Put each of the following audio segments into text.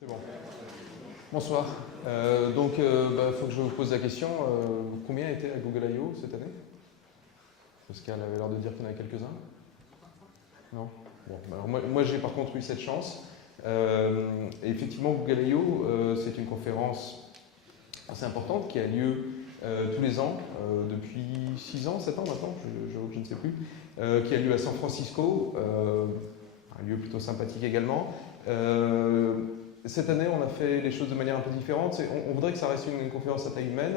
C'est bon. Bonsoir. Faut que je vous pose la question. Combien était à Google I.O. cette année? Parce qu'elle avait l'air de dire qu'il y en avait quelques-uns. Non. Bon, alors moi j'ai par contre eu cette chance. Effectivement, Google I.O., c'est une conférence assez importante qui a lieu tous les ans, depuis 6 ans, 7 ans maintenant, je ne sais plus, qui a lieu à San Francisco, un lieu plutôt sympathique également. Cette année, on a fait les choses de manière un peu différente. On voudrait que ça reste une conférence à taille humaine,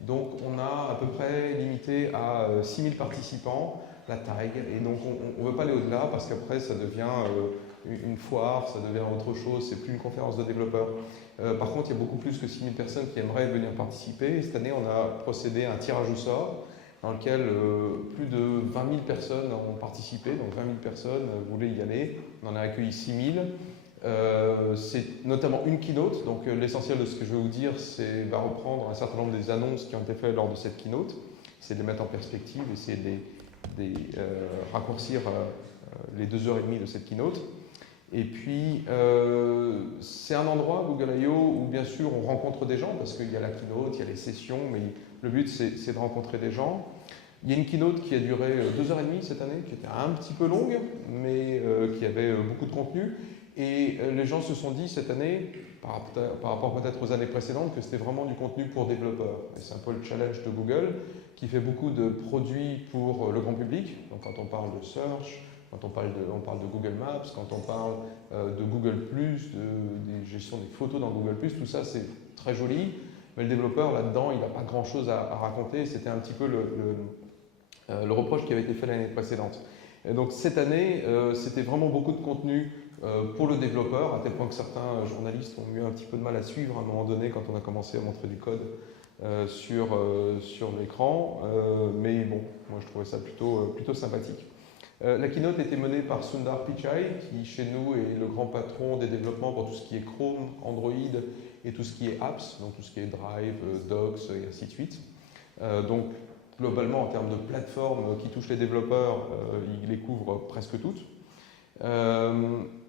donc on a à peu près limité à 6000 participants la taille, et donc on ne veut pas aller au-delà parce qu'après ça devient une foire, ça devient autre chose, c'est plus une conférence de développeurs. Par contre, il y a beaucoup plus que 6000 personnes qui aimeraient venir participer. Et cette année, on a procédé à un tirage au sort dans lequel plus de 20 000 personnes ont participé, donc 20 000 personnes voulaient y aller. On en a accueilli 6000. C'est notamment une keynote, donc l'essentiel de ce que je vais vous dire, va reprendre un certain nombre des annonces qui ont été faites lors de cette keynote, essayer de les mettre en perspective, essayer de raccourcir les 2h30 de cette keynote. Et puis, c'est un endroit, Google I.O., où bien sûr on rencontre des gens, parce qu'il y a la keynote, il y a les sessions, mais le but c'est de rencontrer des gens. Il y a une keynote qui a duré 2h30 cette année, qui était un petit peu longue, mais qui avait beaucoup de contenu. Et les gens se sont dit cette année, par rapport peut-être aux années précédentes, que c'était vraiment du contenu pour développeurs. Et c'est un peu le challenge de Google, qui fait beaucoup de produits pour le grand public. Donc quand on parle de search, quand on parle de Google Maps, quand on parle de Google+, des gestions des photos dans Google+, tout ça c'est très joli. Mais le développeur là-dedans, il n'a pas grand-chose à raconter. C'était un petit peu le reproche qui avait été fait l'année précédente. Et donc cette année, c'était vraiment beaucoup de contenu pour le développeur, à tel point que certains journalistes ont eu un petit peu de mal à suivre à un moment donné quand on a commencé à montrer du code sur l'écran. Mais bon, moi je trouvais ça plutôt sympathique. La keynote était menée par Sundar Pichai, qui chez nous est le grand patron des développements pour tout ce qui est Chrome, Android et tout ce qui est apps, donc tout ce qui est Drive, Docs et ainsi de suite. Donc globalement, en termes de plateformes qui touchent les développeurs, il les couvre presque toutes.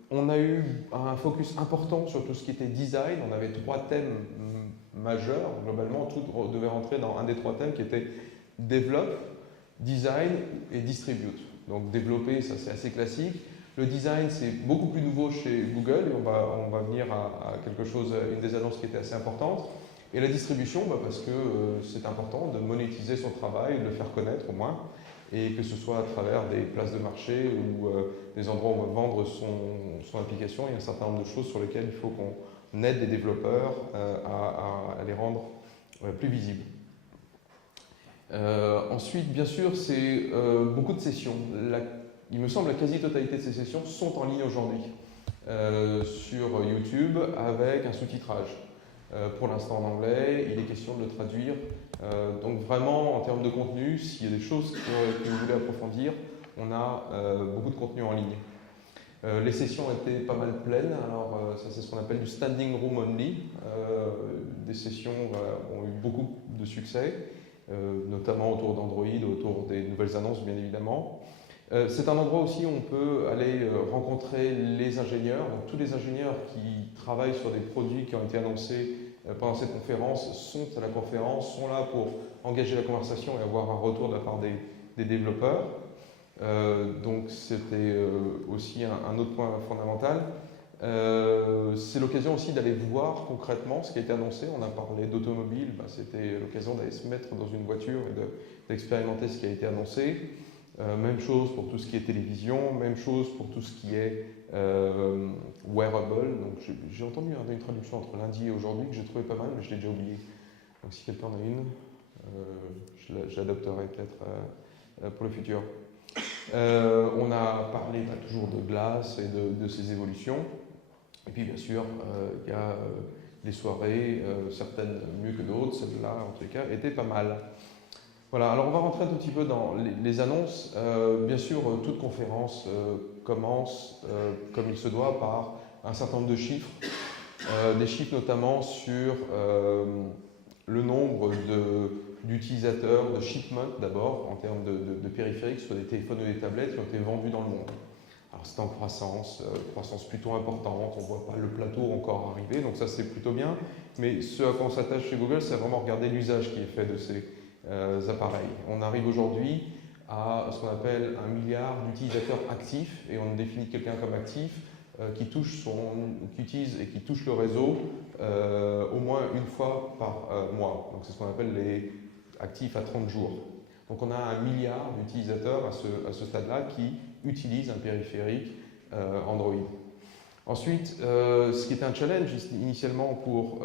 On a eu un focus important sur tout ce qui était design. On avait 3 thèmes majeurs. Globalement, tout devait rentrer dans un des 3 thèmes qui était Develop, Design et Distribute. Donc développer, ça c'est assez classique. Le design, c'est beaucoup plus nouveau chez Google et on va venir à quelque chose, une des annonces qui était assez importante. Et la distribution, parce que c'est important de monétiser son travail, de le faire connaître au moins, et que ce soit à travers des places de marché ou des endroits où on va vendre son application. Il y a un certain nombre de choses sur lesquelles il faut qu'on aide les développeurs à les rendre plus visibles. Ensuite, bien sûr, c'est beaucoup de sessions. Il me semble que la quasi-totalité de ces sessions sont en ligne aujourd'hui sur YouTube avec un sous-titrage. Pour l'instant en anglais, il est question de le traduire. Donc vraiment, en termes de contenu, s'il y a des choses que vous voulez approfondir, on a beaucoup de contenu en ligne. Les sessions étaient pas mal pleines, alors ça c'est ce qu'on appelle du standing room only. Des sessions ont eu beaucoup de succès, notamment autour d'Android, autour des nouvelles annonces bien évidemment. C'est un endroit aussi où on peut aller rencontrer les ingénieurs, donc tous les ingénieurs qui travaillent sur des produits qui ont été annoncés pendant cette conférence sont à la conférence, sont là pour engager la conversation et avoir un retour de la part des développeurs. Donc c'était aussi un autre point fondamental. C'est l'occasion aussi d'aller voir concrètement ce qui a été annoncé. On a parlé d'automobile, c'était l'occasion d'aller se mettre dans une voiture et d'expérimenter ce qui a été annoncé. Même chose pour tout ce qui est télévision, même chose pour tout ce qui est wearable. Donc j'ai entendu une traduction entre lundi et aujourd'hui que j'ai trouvé pas mal, mais je l'ai déjà oublié. Donc si quelqu'un en a une, je l'adopterai peut-être pour le futur. On a parlé toujours de glace et de ses évolutions. Et puis bien sûr, il y a les soirées, certaines mieux que d'autres, celles-là en tout cas étaient pas mal. Voilà, alors on va rentrer un tout petit peu dans les annonces. Bien sûr, toute conférence commence, comme il se doit, par un certain nombre de chiffres. Des chiffres notamment sur le nombre d'utilisateurs, de shipments d'abord, en termes de périphériques, soit des téléphones ou des tablettes qui ont été vendus dans le monde. Alors c'est en croissance, croissance plutôt importante, on ne voit pas le plateau encore arriver, donc ça c'est plutôt bien. Mais ce à quoi on s'attache chez Google, c'est vraiment regarder l'usage qui est fait de ces appareils. On arrive aujourd'hui à ce qu'on appelle 1 milliard d'utilisateurs actifs, et on définit quelqu'un comme actif qui utilise et qui touche le réseau au moins une fois par mois. Donc c'est ce qu'on appelle les actifs à 30 jours. Donc on a 1 milliard d'utilisateurs à ce stade-là qui utilisent un périphérique Android. Ensuite, ce qui est un challenge initialement pour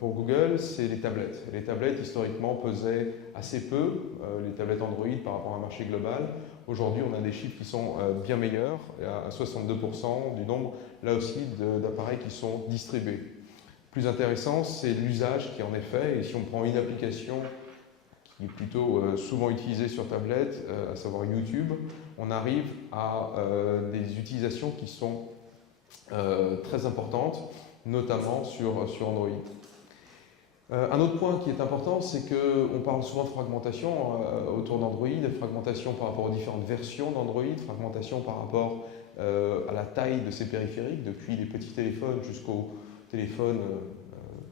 Google, c'est les tablettes. Les tablettes, historiquement, pesaient assez peu, les tablettes Android par rapport à un marché global. Aujourd'hui, on a des chiffres qui sont bien meilleurs, à 62% du nombre, là aussi, d'appareils qui sont distribués. Plus intéressant, c'est l'usage qui en est fait. Et si on prend une application qui est plutôt souvent utilisée sur tablette, à savoir YouTube, on arrive à des utilisations qui sont très importantes, notamment sur Android. Un autre point qui est important, c'est qu'on parle souvent de fragmentation autour d'Android, fragmentation par rapport aux différentes versions d'Android, fragmentation par rapport à la taille de ces périphériques, depuis les petits téléphones jusqu'aux téléphones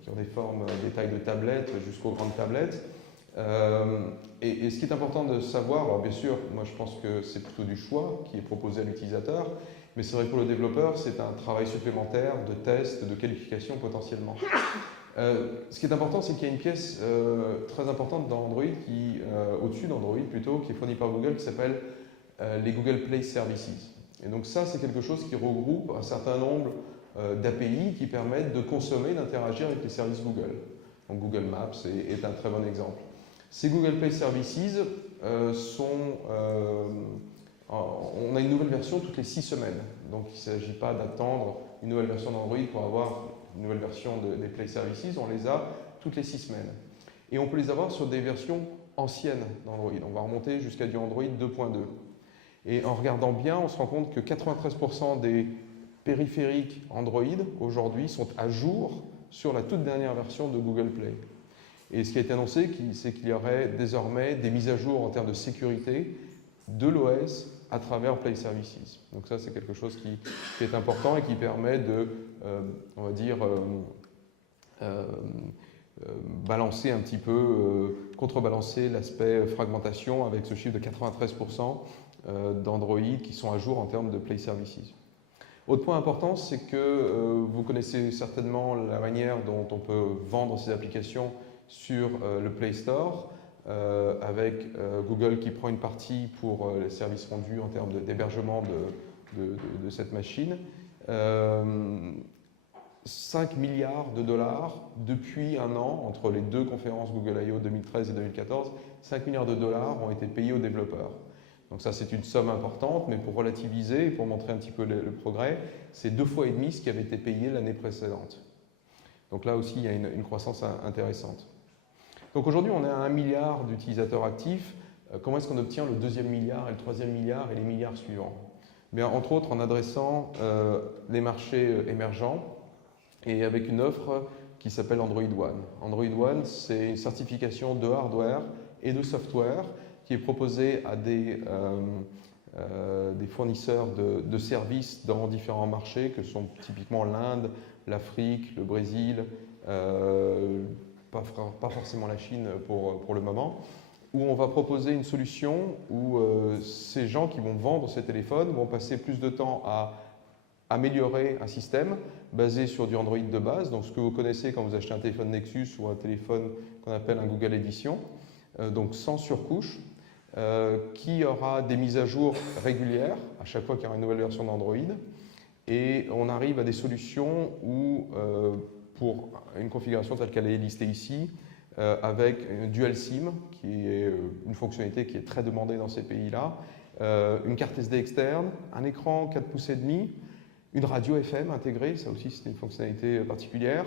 qui ont des formes, des tailles de tablettes, jusqu'aux grandes tablettes. Et ce qui est important de savoir, alors bien sûr, moi je pense que c'est plutôt du choix qui est proposé à l'utilisateur, mais c'est vrai que pour le développeur, c'est un travail supplémentaire de test, de qualification potentiellement. Ce qui est important, c'est qu'il y a une pièce très importante dans Android, au-dessus d'Android plutôt, qui est fournie par Google, qui s'appelle les Google Play Services. Et donc ça, c'est quelque chose qui regroupe un certain nombre d'API qui permettent de consommer, d'interagir avec les services Google. Donc Google Maps est un très bon exemple. Ces Google Play Services on a une nouvelle version toutes les 6 semaines. Donc il ne s'agit pas d'attendre une nouvelle version d'Android pour avoir une nouvelle version des Play Services. On les a toutes les 6 semaines. Et on peut les avoir sur des versions anciennes d'Android. On va remonter jusqu'à du Android 2.2. Et en regardant bien, on se rend compte que 93% des périphériques Android aujourd'hui sont à jour sur la toute dernière version de Google Play. Et ce qui a été annoncé, c'est qu'il y aurait désormais des mises à jour en termes de sécurité de l'OS à travers Play Services. Donc ça, c'est quelque chose qui est important et qui permet de, on va dire, balancer un petit peu, contrebalancer l'aspect fragmentation avec ce chiffre de 93% d'Android qui sont à jour en termes de Play Services. Autre point important, c'est que vous connaissez certainement la manière dont on peut vendre ces applications sur le Play Store, avec Google qui prend une partie pour les services rendus en termes d'hébergement de cette machine. 5 milliards de dollars depuis un an, entre les deux conférences Google I.O. 2013 et 2014, 5 milliards de dollars ont été payés aux développeurs. Donc ça, c'est une somme importante, mais pour relativiser, pour montrer un petit peu le progrès, c'est 2,5 fois ce qui avait été payé l'année précédente. Donc là aussi, il y a une croissance intéressante. Donc aujourd'hui, on est à 1 milliard d'utilisateurs actifs. Comment est-ce qu'on obtient le 2e milliard et le 3e milliard et les milliards suivants? Bien, entre autres, en adressant les marchés émergents et avec une offre qui s'appelle Android One. Android One, c'est une certification de hardware et de software qui est proposée à des fournisseurs de services dans différents marchés, que sont typiquement l'Inde, l'Afrique, le Brésil, pas forcément la Chine pour le moment, où on va proposer une solution où ces gens qui vont vendre ces téléphones vont passer plus de temps à améliorer un système basé sur du Android de base, donc ce que vous connaissez quand vous achetez un téléphone Nexus ou un téléphone qu'on appelle un Google Edition, donc sans surcouche, qui aura des mises à jour régulières à chaque fois qu'il y aura une nouvelle version d'Android. Et on arrive à des solutions où, pour une configuration telle qu'elle est listée ici, avec une dual SIM, qui est une fonctionnalité qui est très demandée dans ces pays-là, une carte SD externe, un écran 4,5 pouces, une radio FM intégrée, ça aussi c'est une fonctionnalité particulière.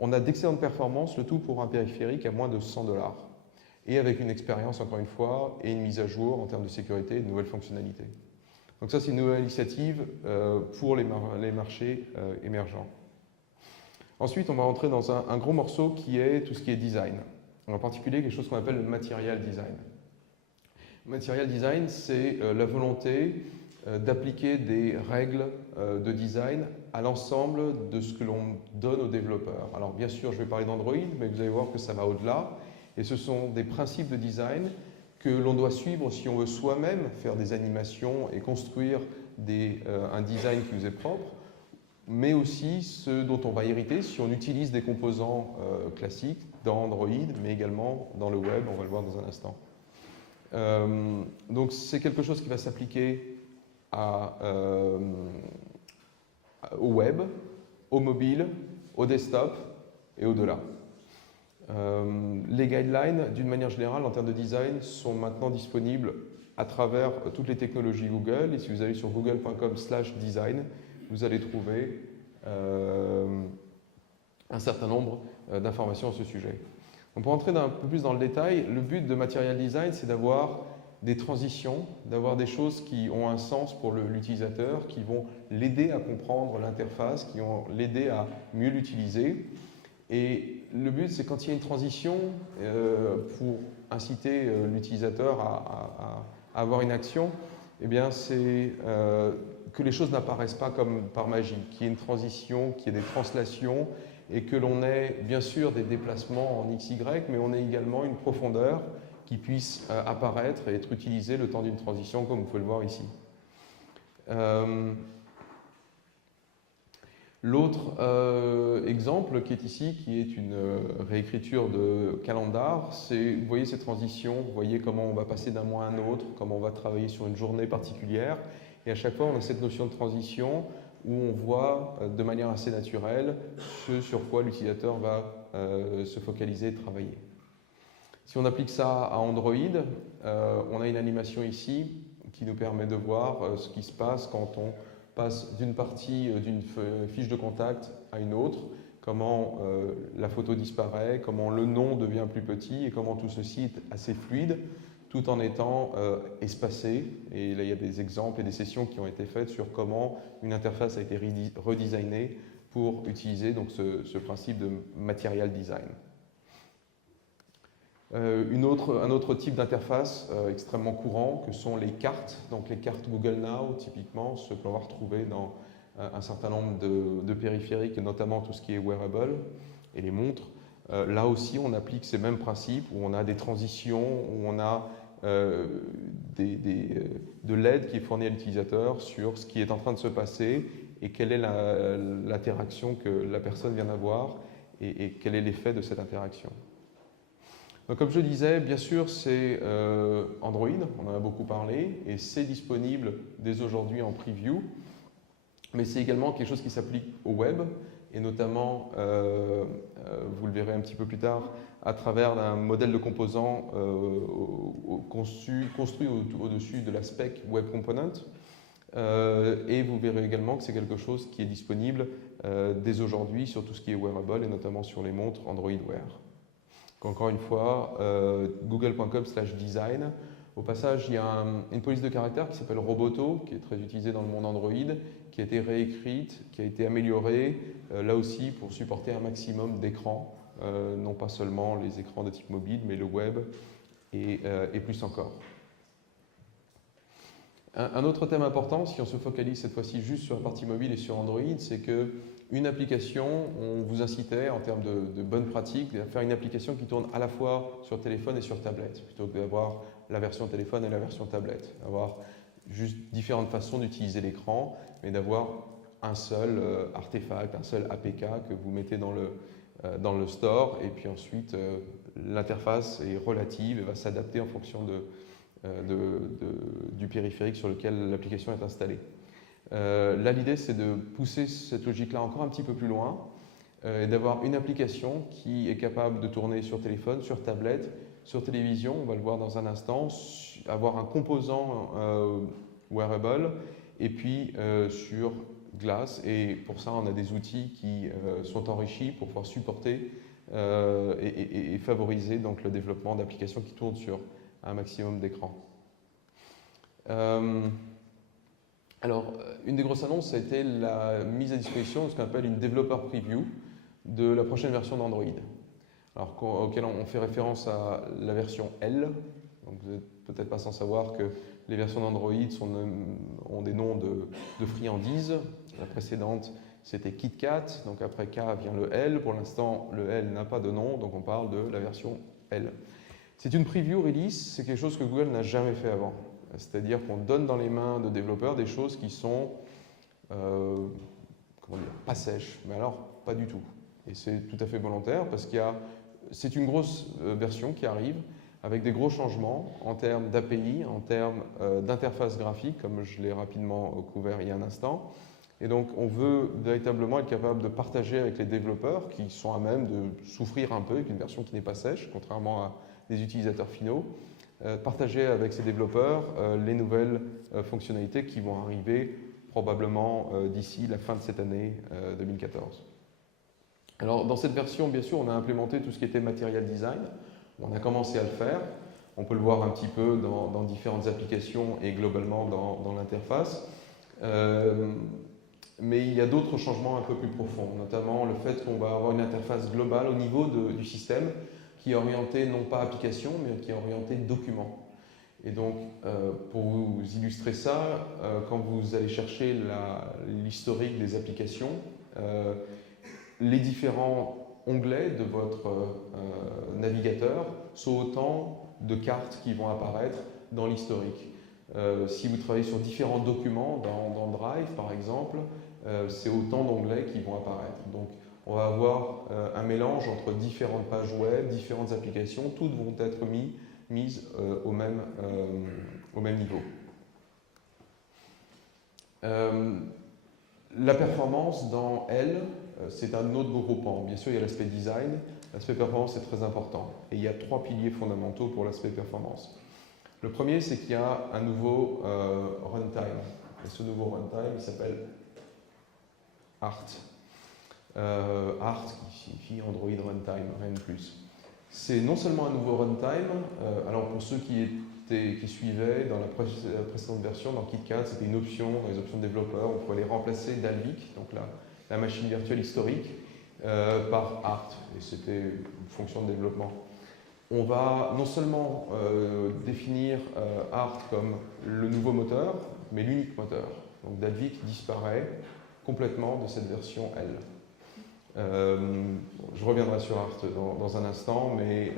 On a d'excellentes performances, le tout pour un périphérique à moins de 100 $. Et avec une expérience, encore une fois, et une mise à jour en termes de sécurité et de nouvelles fonctionnalités. Donc ça, c'est une nouvelle initiative pour les marchés émergents. Ensuite, on va rentrer dans un gros morceau qui est tout ce qui est design. En particulier, quelque chose qu'on appelle le material design. Le material design, c'est la volonté d'appliquer des règles de design à l'ensemble de ce que l'on donne aux développeurs. Alors bien sûr, je vais parler d'Android, mais vous allez voir que ça va au-delà. Et ce sont des principes de design que l'on doit suivre si on veut soi-même faire des animations et construire un design qui nous est propre, mais aussi ceux dont on va hériter si on utilise des composants classiques dans Android, mais également dans le web, on va le voir dans un instant. Donc c'est quelque chose qui va s'appliquer au web, au mobile, au desktop et au-delà. Les guidelines, d'une manière générale, en termes de design, sont maintenant disponibles à travers toutes les technologies Google. Et si vous allez sur google.com/design, vous allez trouver un certain nombre d'informations à ce sujet. Donc pour entrer un peu plus dans le détail, le but de Material Design, c'est d'avoir des transitions, d'avoir des choses qui ont un sens pour l'utilisateur, qui vont l'aider à comprendre l'interface, qui vont l'aider à mieux l'utiliser. Et le but, c'est quand il y a une transition, pour inciter l'utilisateur à avoir une action, eh bien c'est que les choses n'apparaissent pas comme par magie, qu'il y ait une transition, qu'il y ait des translations, et que l'on ait bien sûr des déplacements en XY, mais on ait également une profondeur qui puisse apparaître et être utilisée le temps d'une transition, comme vous pouvez le voir ici. L'autre exemple qui est ici, qui est une réécriture de Calendar, c'est, vous voyez ces transitions, vous voyez comment on va passer d'un mois à un autre, comment on va travailler sur une journée particulière, et à chaque fois on a cette notion de transition où on voit de manière assez naturelle ce sur quoi l'utilisateur va se focaliser et travailler. Si on applique ça à Android, on a une animation ici qui nous permet de voir ce qui se passe quand on passe d'une partie d'une fiche de contact à une autre, comment la photo disparaît, comment le nom devient plus petit et comment tout ceci est assez fluide tout en étant espacé. Et là, il y a des exemples et des sessions qui ont été faites sur comment une interface a été redesignée pour utiliser donc, ce principe de material design. Un autre type d'interface extrêmement courant que sont les cartes, donc les cartes Google Now typiquement, ce que l'on va retrouver dans un certain nombre de périphériques, notamment tout ce qui est wearable et les montres. Là aussi on applique ces mêmes principes où on a des transitions, où on a de l'aide qui est fournie à l'utilisateur sur ce qui est en train de se passer et quelle est l'interaction que la personne vient d'avoir et quel est l'effet de cette interaction. Donc, comme je disais, bien sûr, c'est Android, on en a beaucoup parlé, et c'est disponible dès aujourd'hui en preview, mais c'est également quelque chose qui s'applique au web, et notamment, vous le verrez un petit peu plus tard, à travers un modèle de composant construit au-dessus de la spec Web Component, et vous verrez également que c'est quelque chose qui est disponible dès aujourd'hui sur tout ce qui est wearable, et notamment sur les montres Android Wear. Encore une fois, google.com/design. Au passage, il y a une police de caractère qui s'appelle Roboto, qui est très utilisée dans le monde Android, qui a été réécrite, qui a été améliorée, là aussi pour supporter un maximum d'écrans, non pas seulement les écrans de type mobile, mais le web et plus encore. Un autre thème important, si on se focalise cette fois-ci juste sur la partie mobile et sur Android, c'est qu'une application, on vous incitait en termes de bonnes pratiques à faire une application qui tourne à la fois sur téléphone et sur tablette, plutôt que d'avoir la version téléphone et la version tablette. D'avoir juste différentes façons d'utiliser l'écran, mais d'avoir un seul artefact, un seul APK que vous mettez dans le store, et puis ensuite l'interface est relative et va s'adapter en fonction du périphérique sur lequel l'application est installée. Là, l'idée, c'est de pousser cette logique-là encore un petit peu plus loin et d'avoir une application qui est capable de tourner sur téléphone, sur tablette, sur télévision, on va le voir dans un instant, avoir un composant wearable et puis sur glace. Et pour ça, on a des outils qui sont enrichis pour pouvoir supporter et favoriser donc, le développement d'applications qui tournent sur un maximum d'écrans. Alors, une des grosses annonces, ça a été la mise à disposition de ce qu'on appelle une Developer Preview de la prochaine version d'Android, auquel on fait référence à la version L. Donc, vous êtes peut-être pas sans savoir que les versions d'Android ont des noms de friandises. La précédente, c'était KitKat, donc après K vient le L. Pour l'instant, le L n'a pas de nom, donc on parle de la version L. C'est une preview release, c'est quelque chose que Google n'a jamais fait avant. C'est-à-dire qu'on donne dans les mains de développeurs des choses qui sont, comment dire, pas sèches, mais alors pas du tout. Et c'est tout à fait volontaire parce c'est une grosse version qui arrive avec des gros changements en termes d'API, en termes d'interface graphique, comme je l'ai rapidement couvert il y a un instant. Et donc, on veut véritablement être capable de partager avec les développeurs qui sont à même de souffrir un peu avec une version qui n'est pas sèche, contrairement à des utilisateurs finaux, partager avec ces développeurs les nouvelles fonctionnalités qui vont arriver probablement d'ici la fin de cette année 2014. Alors, dans cette version, bien sûr, on a implémenté tout ce qui était material design. On a commencé à le faire. On peut le voir un petit peu dans différentes applications et globalement dans l'interface. Mais il y a d'autres changements un peu plus profonds, notamment le fait qu'on va avoir une interface globale au niveau du système qui est orientée non pas application, mais qui est orientée document. Et donc, pour vous illustrer ça, quand vous allez chercher l'historique des applications, les différents onglets de votre navigateur sont autant de cartes qui vont apparaître dans l'historique. Si vous travaillez sur différents documents dans Drive, par exemple, c'est autant d'onglets qui vont apparaître. Donc, on va avoir un mélange entre différentes pages web, différentes applications, toutes vont être mises au même niveau. La performance dans L, c'est un autre gros pan. Bien sûr, il y a l'aspect design. L'aspect performance est très important. Et il y a 3 piliers fondamentaux pour l'aspect performance. Le premier, c'est qu'il y a un nouveau runtime. Et ce nouveau runtime, il s'appelle Art. Art, qui signifie Android Runtime, rien de plus. C'est non seulement un nouveau runtime, alors pour ceux qui suivaient dans la précédente version, dans KitKat, c'était une option, dans les options de développeurs, on pouvait aller remplacer Dalvik, donc la machine virtuelle historique, par Art, et c'était une fonction de développement. On va non seulement définir Art comme le nouveau moteur, mais l'unique moteur. Donc Dalvik disparaît complètement de cette version L. Je reviendrai sur Art dans un instant, mais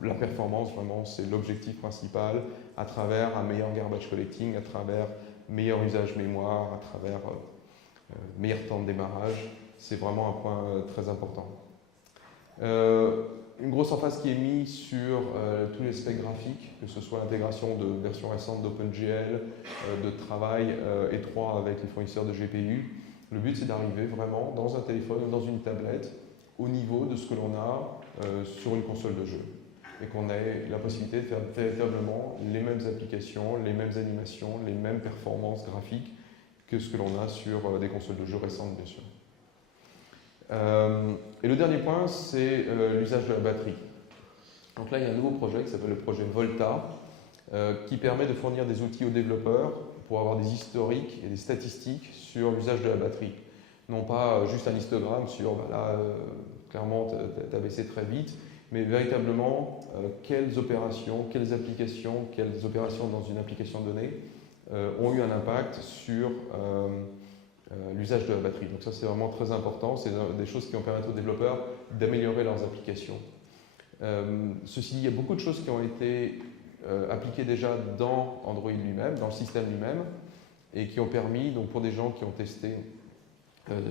la performance, vraiment, c'est l'objectif principal à travers un meilleur garbage collecting, à travers meilleur usage mémoire, à travers meilleur temps de démarrage. C'est vraiment un point très important. Une grosse emphase qui est mise sur tous les aspects graphiques, que ce soit l'intégration de versions récentes d'OpenGL, de travail étroit avec les fournisseurs de GPU. Le but, c'est d'arriver vraiment dans un téléphone ou dans une tablette au niveau de ce que l'on a sur une console de jeu. Et qu'on ait la possibilité de faire véritablement les mêmes applications, les mêmes animations, les mêmes performances graphiques que ce que l'on a sur des consoles de jeu récentes, bien sûr. Et le dernier point, c'est l'usage de la batterie. Donc là, il y a un nouveau projet qui s'appelle le projet Volta, qui permet de fournir des outils aux développeurs pour avoir des historiques et des statistiques sur l'usage de la batterie. Non pas juste un histogramme sur, clairement, tu as baissé très vite, mais véritablement, quelles opérations dans une application donnée ont eu un impact sur l'usage de la batterie. Donc ça, c'est vraiment très important. C'est des choses qui vont permettre aux développeurs d'améliorer leurs applications. Ceci dit, il y a beaucoup de choses qui ont été appliquées déjà dans Android lui-même, dans le système lui-même, et qui ont permis, donc pour des gens qui ont testé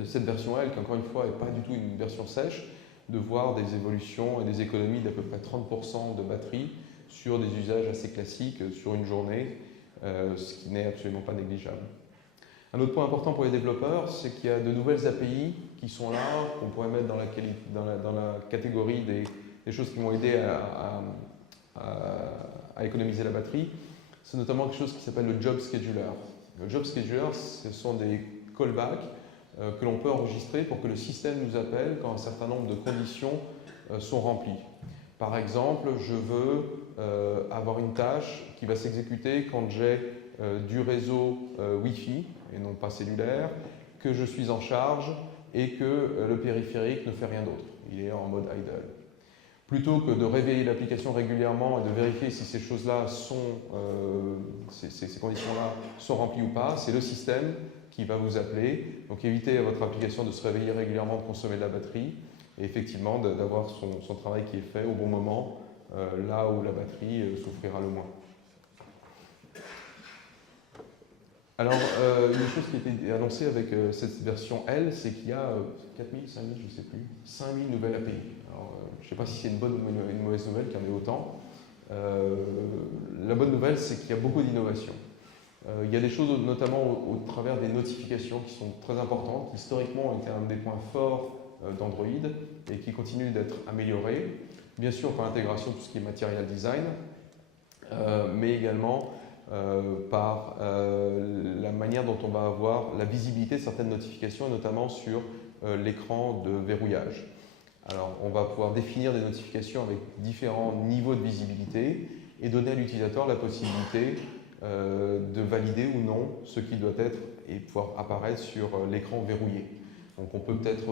cette version L, qui encore une fois n'est pas du tout une version sèche, de voir des évolutions et des économies d'à peu près 30% de batterie sur des usages assez classiques sur une journée, ce qui n'est absolument pas négligeable. Un autre point important pour les développeurs, c'est qu'il y a de nouvelles API qui sont là, qu'on pourrait mettre dans la catégorie des choses qui vont aider à économiser la batterie. C'est notamment quelque chose qui s'appelle le Job Scheduler. Le Job Scheduler, ce sont des callbacks que l'on peut enregistrer pour que le système nous appelle quand un certain nombre de conditions sont remplies. Par exemple, je veux avoir une tâche qui va s'exécuter quand j'ai du réseau Wi-Fi et non pas cellulaire, que je suis en charge et que le périphérique ne fait rien d'autre. Il est en mode idle. Plutôt que de réveiller l'application régulièrement et de vérifier si ces choses-là sont, ces conditions-là sont remplies ou pas, c'est le système qui va vous appeler. Donc évitez à votre application de se réveiller régulièrement, de consommer de la batterie, et effectivement d'avoir son travail qui est fait au bon moment, là où la batterie souffrira le moins. Alors, une chose qui a été annoncée avec cette version L, c'est qu'il y a 4000, 5000, je ne sais plus, 5000 nouvelles API. Alors, je ne sais pas si c'est une bonne ou une mauvaise nouvelle qu'il y en ait autant. La bonne nouvelle, c'est qu'il y a beaucoup d'innovations. Il y a des choses, notamment au travers des notifications, qui sont très importantes, qui historiquement ont été un des points forts d'Android et qui continuent d'être améliorées. Bien sûr, par l'intégration de tout ce qui est material design, mais également par la manière dont on va avoir la visibilité de certaines notifications, et notamment sur l'écran de verrouillage. Alors, on va pouvoir définir des notifications avec différents niveaux de visibilité et donner à l'utilisateur la possibilité de valider ou non ce qui doit être et pouvoir apparaître sur l'écran verrouillé. Donc, on peut peut-être,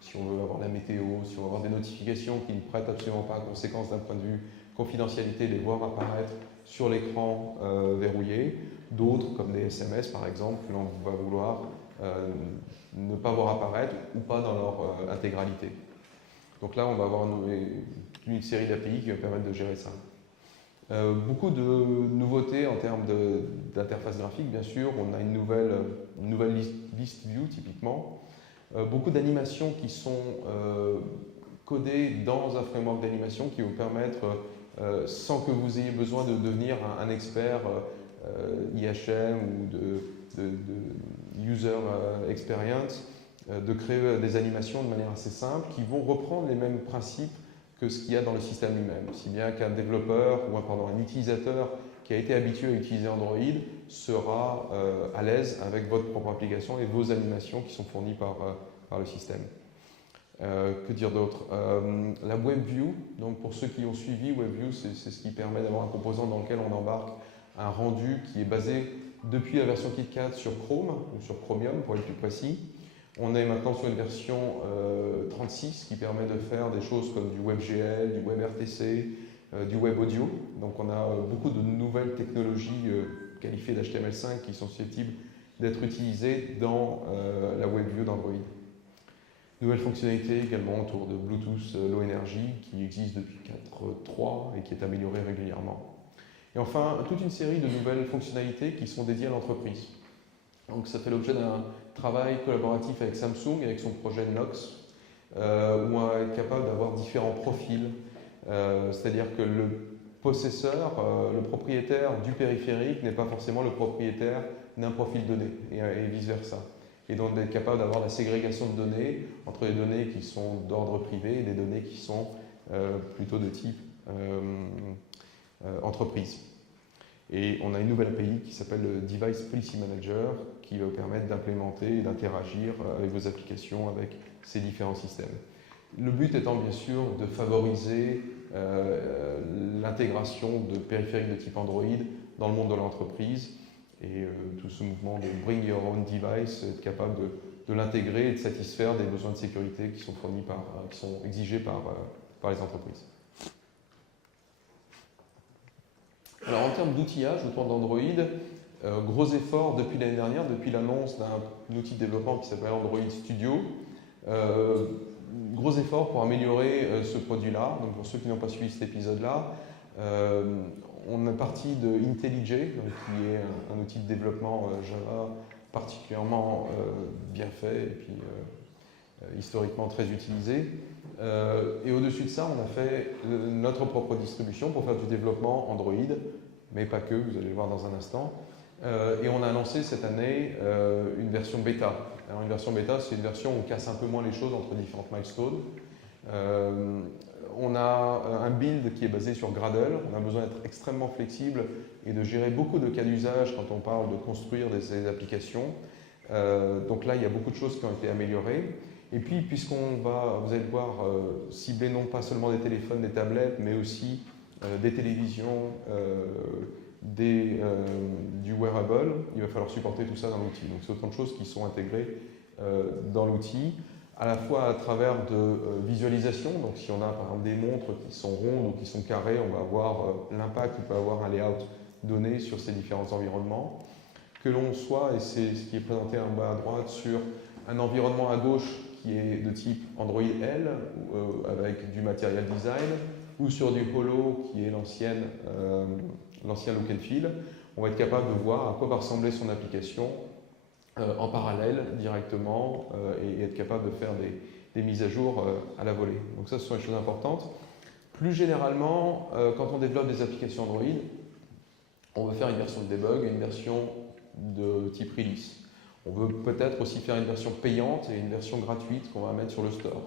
si on veut avoir la météo, si on veut avoir des notifications qui ne prêtent absolument pas à conséquence d'un point de vue confidentialité, les voir apparaître sur l'écran verrouillé. D'autres, comme des SMS par exemple, que l'on va vouloir ne pas voir apparaître ou pas dans leur intégralité. Donc là, on va avoir une série d'API qui va permettre de gérer ça. Beaucoup de nouveautés en termes d'interface graphique, bien sûr. On a une nouvelle list view, typiquement. Beaucoup d'animations qui sont codées dans un framework d'animation qui vous permettre, sans que vous ayez besoin de devenir un expert IHM ou de user experience, de créer des animations de manière assez simple qui vont reprendre les mêmes principes que ce qu'il y a dans le système lui-même. Si bien qu'un développeur ou un utilisateur qui a été habitué à utiliser Android sera à l'aise avec votre propre application et vos animations qui sont fournies par le système. Que dire d'autre? La WebView, donc pour ceux qui ont suivi, WebView, c'est ce qui permet d'avoir un composant dans lequel on embarque un rendu qui est basé depuis la version KitKat sur Chrome, ou sur Chromium pour être plus précis. On est maintenant sur une version 36 qui permet de faire des choses comme du WebGL, du WebRTC, du Web Audio. Donc on a beaucoup de nouvelles technologies qualifiées d'HTML5 qui sont susceptibles d'être utilisées dans la WebView d'Android. Nouvelles fonctionnalités également autour de Bluetooth Low Energy qui existe depuis 4.3 et qui est améliorée régulièrement. Et enfin, toute une série de nouvelles fonctionnalités qui sont dédiées à l'entreprise. Donc ça fait l'objet d'un travail collaboratif avec Samsung, avec son projet Knox, où on va être capable d'avoir différents profils. C'est-à-dire que le possesseur, le propriétaire du périphérique n'est pas forcément le propriétaire d'un profil donné, et vice-versa. Et donc d'être capable d'avoir la ségrégation de données entre les données qui sont d'ordre privé et des données qui sont plutôt de type entreprise. Et on a une nouvelle API qui s'appelle le Device Policy Manager qui va vous permettre d'implémenter et d'interagir avec vos applications avec ces différents systèmes. Le but étant bien sûr de favoriser l'intégration de périphériques de type Android dans le monde de l'entreprise et tout ce mouvement de Bring Your Own Device, être capable de l'intégrer et de satisfaire des besoins de sécurité qui sont fournis qui sont exigés par les entreprises. Alors en termes d'outillage autour d'Android, gros effort depuis l'année dernière, depuis l'annonce d'un outil de développement qui s'appelle Android Studio. Gros effort pour améliorer ce produit-là. Donc pour ceux qui n'ont pas suivi cet épisode-là, on est parti de IntelliJ, qui est un outil de développement Java particulièrement bien fait et puis historiquement très utilisé. Et au-dessus de ça, on a fait notre propre distribution pour faire du développement Android, mais pas que, vous allez le voir dans un instant. Et on a annoncé cette année une version bêta. Alors une version bêta, c'est une version où on casse un peu moins les choses entre différentes milestones. On a un build qui est basé sur Gradle. On a besoin d'être extrêmement flexible et de gérer beaucoup de cas d'usage quand on parle de construire des applications. Donc là, il y a beaucoup de choses qui ont été améliorées. Et puis, puisqu'on va, vous allez le voir, cibler non pas seulement des téléphones, des tablettes, mais aussi des télévisions, du wearable, il va falloir supporter tout ça dans l'outil. Donc c'est autant de choses qui sont intégrées dans l'outil, à la fois à travers de visualisation. Donc si on a par exemple des montres qui sont rondes ou qui sont carrées, on va voir l'impact que peut avoir un layout donné sur ces différents environnements. Que l'on soit, et c'est ce qui est présenté en bas à droite, sur un environnement à gauche qui est de type Android L, avec du Material Design, ou sur du Holo, qui est l'ancien look and feel, on va être capable de voir à quoi va ressembler son application en parallèle directement et être capable de faire des mises à jour à la volée. Donc ça, ce sont les choses importantes. Plus généralement, quand on développe des applications Android, on veut faire une version de debug et une version de type release. On veut peut-être aussi faire une version payante et une version gratuite qu'on va mettre sur le store.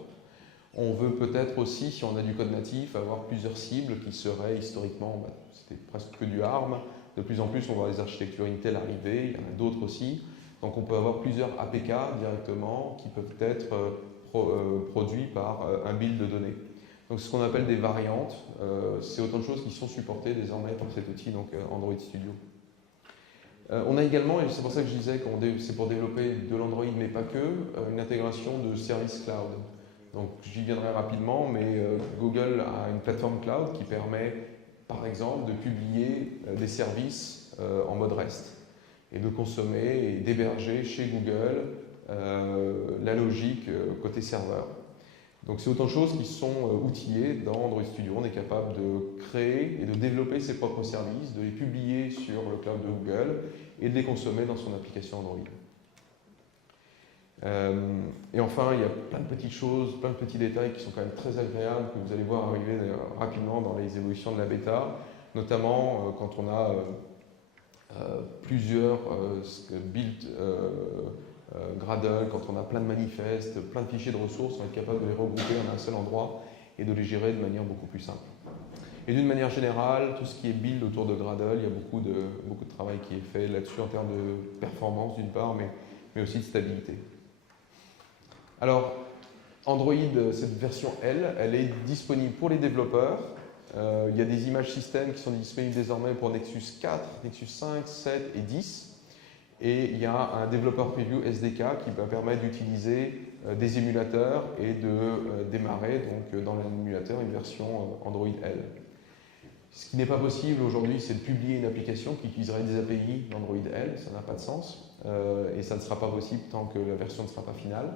On veut peut-être aussi, si on a du code natif, avoir plusieurs cibles qui seraient historiquement, c'était presque que du ARM. De plus en plus, on voit les architectures Intel arriver, il y en a d'autres aussi. Donc on peut avoir plusieurs APK directement qui peuvent être produits par un build de données. Donc c'est ce qu'on appelle des variantes. C'est autant de choses qui sont supportées désormais par cet outil, donc Android Studio. On a également, et c'est pour ça que je disais que c'est pour développer de l'Android, mais pas que, une intégration de services cloud. Donc j'y viendrai rapidement, mais Google a une plateforme cloud qui permet, par exemple, de publier des services en mode REST et de consommer et d'héberger chez Google la logique côté serveur. Donc c'est autant de choses qui sont outillées dans Android Studio. On est capable de créer et de développer ses propres services, de les publier sur le cloud de Google et de les consommer dans son application Android. Et enfin, il y a plein de petites choses, plein de petits détails qui sont quand même très agréables, que vous allez voir arriver rapidement dans les évolutions de la bêta, notamment quand on a plusieurs builds Gradle, quand on a plein de manifestes, plein de fichiers de ressources, on est capable de les regrouper en un seul endroit et de les gérer de manière beaucoup plus simple. Et d'une manière générale, tout ce qui est build autour de Gradle, il y a beaucoup de travail qui est fait là-dessus en termes de performance d'une part, mais aussi de stabilité. Alors, Android, cette version L, elle est disponible pour les développeurs. Il y a des images système qui sont disponibles désormais pour Nexus 4, Nexus 5, 7 et 10. Et il y a un développeur preview SDK qui va permettre d'utiliser des émulateurs et de démarrer donc, dans l'émulateur une version Android L. Ce qui n'est pas possible aujourd'hui, c'est de publier une application qui utiliserait des API d'Android L, ça n'a pas de sens, et ça ne sera pas possible tant que la version ne sera pas finale.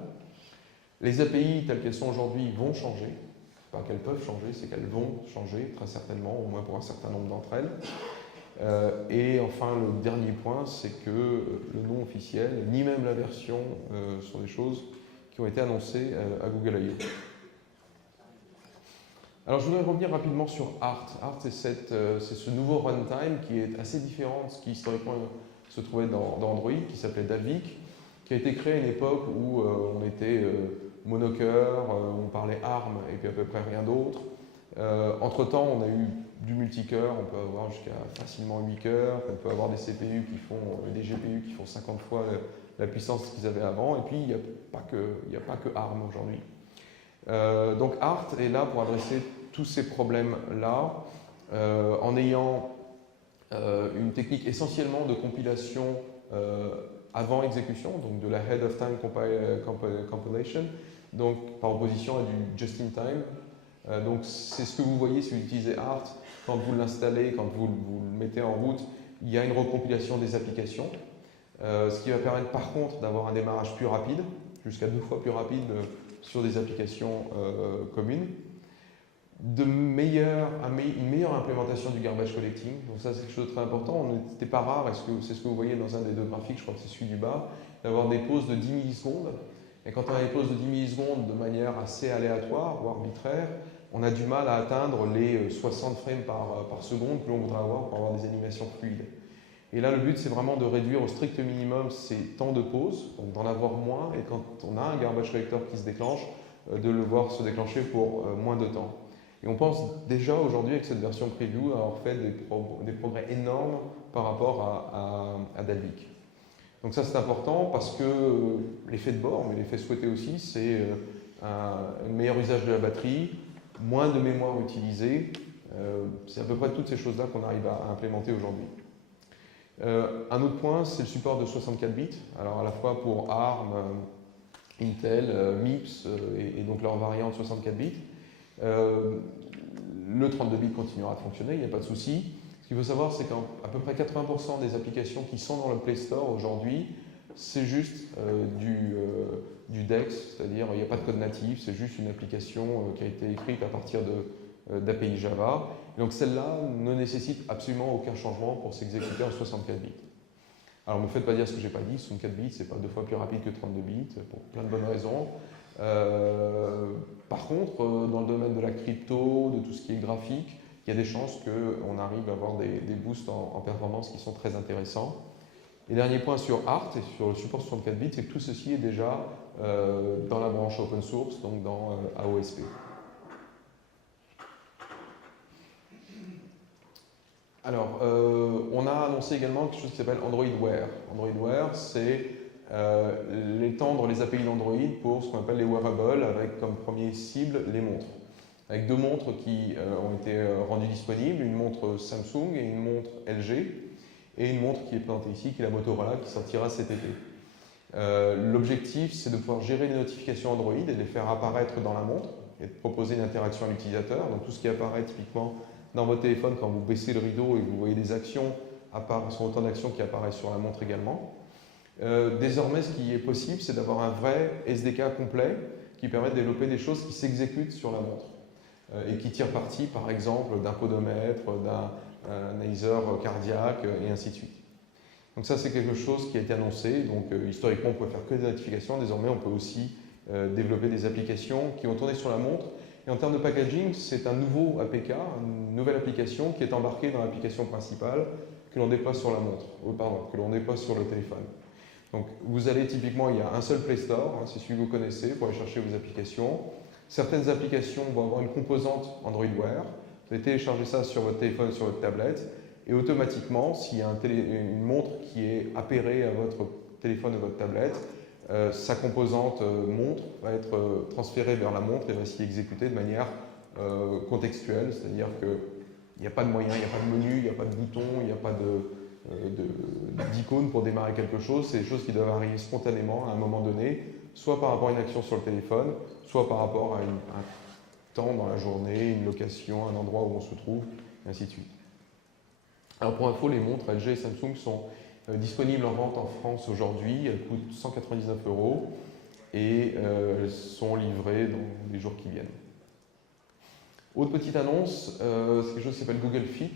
Les API telles qu'elles sont aujourd'hui vont changer, pas qu'elles peuvent changer, c'est qu'elles vont changer très certainement, au moins pour un certain nombre d'entre elles. Et enfin, le dernier point, c'est que le nom officiel, ni même la version, sont des choses qui ont été annoncées à Google I.O. Alors, je voudrais revenir rapidement sur Art. Art, c'est ce nouveau runtime qui est assez différent de ce qui historiquement se trouvait dans Android, qui s'appelait Dalvik, qui a été créé à une époque où on était monocœur, on parlait ARM et puis à peu près rien d'autre. Entre-temps, on a eu du multicœur, on peut avoir jusqu'à facilement 8 cœurs, on peut avoir des CPU qui font, des GPU qui font 50 fois la puissance qu'ils avaient avant, et puis il n'y a pas que ARM aujourd'hui. Donc Art est là pour adresser tous ces problèmes-là, en ayant une technique essentiellement de compilation avant exécution, donc de la Head of Time Compilation, donc par opposition à du Just-in-Time. Donc c'est ce que vous voyez si vous utilisez Art, quand vous l'installez, quand vous le mettez en route, il y a une recompilation des applications, ce qui va permettre par contre d'avoir un démarrage plus rapide, jusqu'à 2 fois plus rapide sur des applications communes, une meilleure implémentation du garbage collecting, donc ça c'est quelque chose de très important, on n'était pas rare, c'est ce que vous voyez dans un des deux graphiques, je crois que c'est celui du bas, d'avoir des pauses de 10 millisecondes, et quand on a des pauses de 10 millisecondes de manière assez aléatoire, voire arbitraire, on a du mal à atteindre les 60 frames par seconde que l'on voudrait avoir pour avoir des animations fluides. Et là, le but, c'est vraiment de réduire au strict minimum ces temps de pause, donc d'en avoir moins, et quand on a un garbage collector qui se déclenche, de le voir se déclencher pour moins de temps. Et on pense déjà aujourd'hui, avec cette version preview, avoir fait des progrès énormes par rapport à Dalvik. Donc ça, c'est important parce que l'effet de bord, mais l'effet souhaité aussi, c'est un meilleur usage de la batterie, moins de mémoire utilisée. C'est à peu près toutes ces choses-là qu'on arrive à implémenter aujourd'hui. Un autre point, c'est le support de 64 bits. Alors à la fois pour ARM Intel, MIPS et donc leur variante 64 bits. Le 32 bits continuera à fonctionner, il n'y a pas de souci. Ce qu'il faut savoir, c'est qu'à peu près 80% des applications qui sont dans le Play Store aujourd'hui, c'est juste du DEX, c'est-à-dire il n'y a pas de code natif, c'est juste une application qui a été écrite à partir d'API Java. Et donc celle-là ne nécessite absolument aucun changement pour s'exécuter en 64 bits. Alors ne me faites pas dire ce que je n'ai pas dit, 64 bits, c'est pas 2 fois plus rapide que 32 bits, pour plein de bonnes raisons. Par contre, dans le domaine de la crypto, de tout ce qui est graphique, il y a des chances qu'on arrive à avoir des boosts en performance qui sont très intéressants. Et dernier point sur ART et sur le support 64 bits, c'est que tout ceci est déjà dans la branche open source, donc dans AOSP. Alors, on a annoncé également quelque chose qui s'appelle Android Wear. Android Wear, c'est étendre les API d'Android pour ce qu'on appelle les wearables, avec comme premier cible les montres. Avec deux montres qui ont été rendues disponibles, une montre Samsung et une montre LG, et une montre qui est présentée ici, qui est la Motorola, qui sortira cet été. L'objectif, c'est de pouvoir gérer les notifications Android et de les faire apparaître dans la montre, et de proposer une interaction à l'utilisateur. Donc tout ce qui apparaît typiquement dans votre téléphone, quand vous baissez le rideau et que vous voyez des actions, sont autant d'actions qui apparaissent sur la montre également. Désormais, ce qui est possible, c'est d'avoir un vrai SDK complet qui permet de développer des choses qui s'exécutent sur la montre et qui tirent parti, par exemple, d'un podomètre, d'un analyseur cardiaque et ainsi de suite. Donc ça, c'est quelque chose qui a été annoncé. Donc historiquement, on pouvait faire que des notifications. Désormais, on peut aussi développer des applications qui vont tourner sur la montre. Et en termes de packaging, c'est un nouveau APK, une nouvelle application qui est embarquée dans l'application principale que l'on déploie sur la montre, que l'on déploie sur le téléphone. Donc vous allez typiquement, il y a un seul Play Store, c'est celui que vous connaissez pour aller chercher vos applications. Certaines applications vont avoir une composante Android Wear. Vous allez télécharger ça sur votre téléphone, sur votre tablette, et automatiquement, s'il y a une montre qui est appairée à votre téléphone ou votre tablette, sa composante montre va être transférée vers la montre et va s'y exécuter de manière contextuelle, c'est-à-dire qu'il n'y a pas de moyen, il n'y a pas de menu, il n'y a pas de bouton, il n'y a pas d'icône pour démarrer quelque chose. C'est des choses qui doivent arriver spontanément à un moment donné, soit par rapport à une action sur le téléphone, soit par rapport à un temps dans la journée, une location, un endroit où on se trouve, et ainsi de suite. Alors pour info, les montres LG et Samsung sont disponibles en vente en France aujourd'hui. Elles coûtent 199 € et elles sont livrées dans les jours qui viennent. Autre petite annonce, c'est quelque chose qui s'appelle Google Fit.